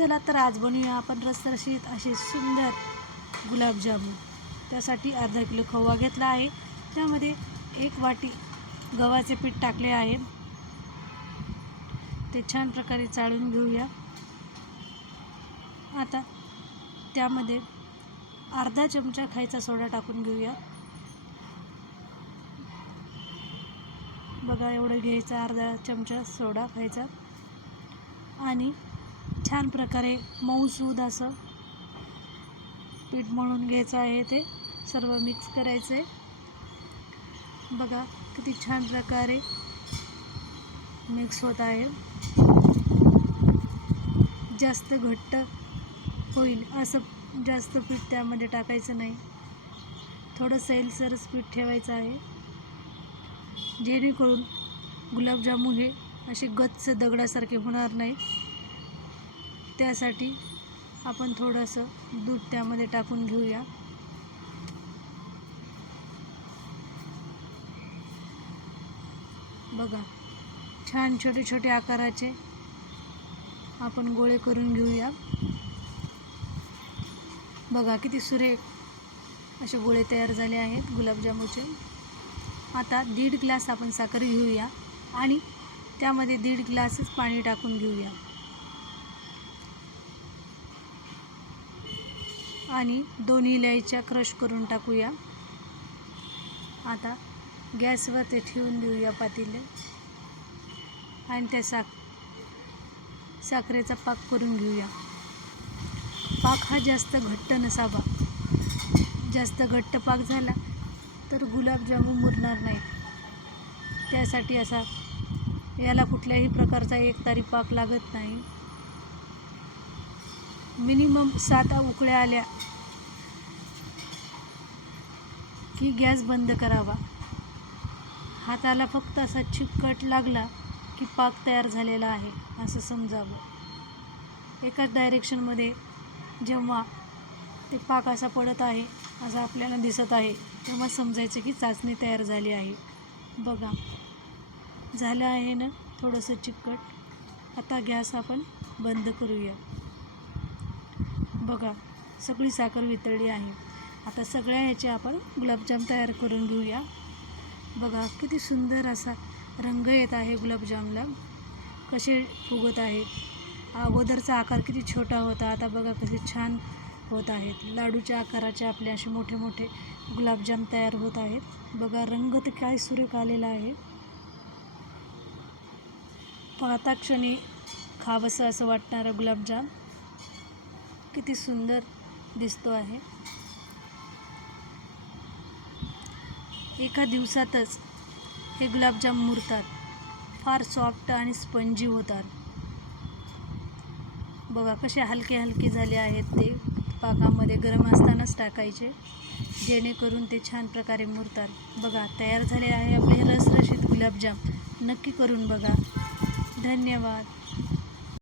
चला तर आज बनवूया आपण रसरशीत असे सुंदर गुलाबजामुन। त्यासाठी अर्धा किलो खवा घेतला आहे। त्यामध्ये 1 वाटी गव्हाचे पीठ टाकले आहे। ते छान प्रकारे चाळून घेऊया। आता त्यामध्ये अर्धा चमचा खायचा सोडा टाकून घेऊया। बघा एवढं घ्यायचा, अर्धा चमचा सोडा खायचा आणि छान प्रकारे मऊसूद असं पीठ मळून घ्यायचं आहे। ते सर्व मिक्स करायचं आहे। बघा किती छान प्रकारे मिक्स होत आहे। जास्त घट्ट होईल असं जास्त पीठ त्यामध्ये टाकायचं नाही, थोडं सैलसरच पीठ ठेवायचं आहे, जेणेकरून गुलाबजामुन हे असे गच्च दगडासारखे होणार नाही। त्यासाठी आपण थोडंसं दूध त्यामध्ये टाकून घेऊया। बघा छान छोटे छोटे आकाराचे आपण गोळे करून घेऊया। बघा किती सुरेख असे गोळे तयार झाले आहेत गुलाबजामुनचे। आता 1.5 ग्लास आपण साखर घेऊया आणि त्यामध्ये 1.5 ग्लासच पाणी टाकून घेऊया आणि 2 इलायच्या क्रश करून टाकूया। आता गॅसवर ते ठेवून देऊया पातेले आणि त्या साखरेचा पाक करून घेऊया। पाक हा जास्त घट्ट नसावा, जास्त घट्ट पाक झाला तर गुलाबजामुन मुरणार नाहीत। त्यासाठी असा याला कुठल्याही प्रकारचा एकतारी पाक लागत नाही। मिनिमम 7 उकळ्या आल्या की गॅस बंद करावा। हाताला फक्त असा चिकट लागला की पाक तयार झालेला आहे असं समजावं। एकाच डायरेक्शनमध्ये जेव्हा ते पाक असा पडत आहे, असं आपल्याला दिसत आहे, तेव्हा समजायचं की चाचणी तयार झाली आहे। बघा झालं आहे ना थोडंसं चिकट। आता गॅस आपण बंद करूया। बघा सगळी साखर वितळली आहे। आता सगळ्या ह्याचे आपण गुलाबजाम तयार करून घेऊया। बघा किती सुंदर असा रंग येत आहे गुलाबजामला, कसे फुगत आहेत। अगोदरचा आकार किती छोटा होता, आता बघा कसे छान होत आहेत। लाडूच्या आकाराचे आपले असे मोठे मोठे गुलाबजाम तयार होत आहेत। बघा रंग तर काय सुरेख आलेला आहे, पाहता क्षणी खावंसं असं वाटणारा गुलाबजाम किती सुंदर दिसतो आहे। एका दिवसातच हे गुलाबजाम मुरतात, फार सॉफ्ट आणि स्पंजी होतात। बघा कसे हलके हलके झाले आहेत। ते पाकामध्ये गरम असतानाच टाकायचे, जेणेकरून ते छान प्रकारे मुरतात। बघा तयार झाले आहे आपले रसरशीत गुलाबजाम। नक्की करून बघा। धन्यवाद।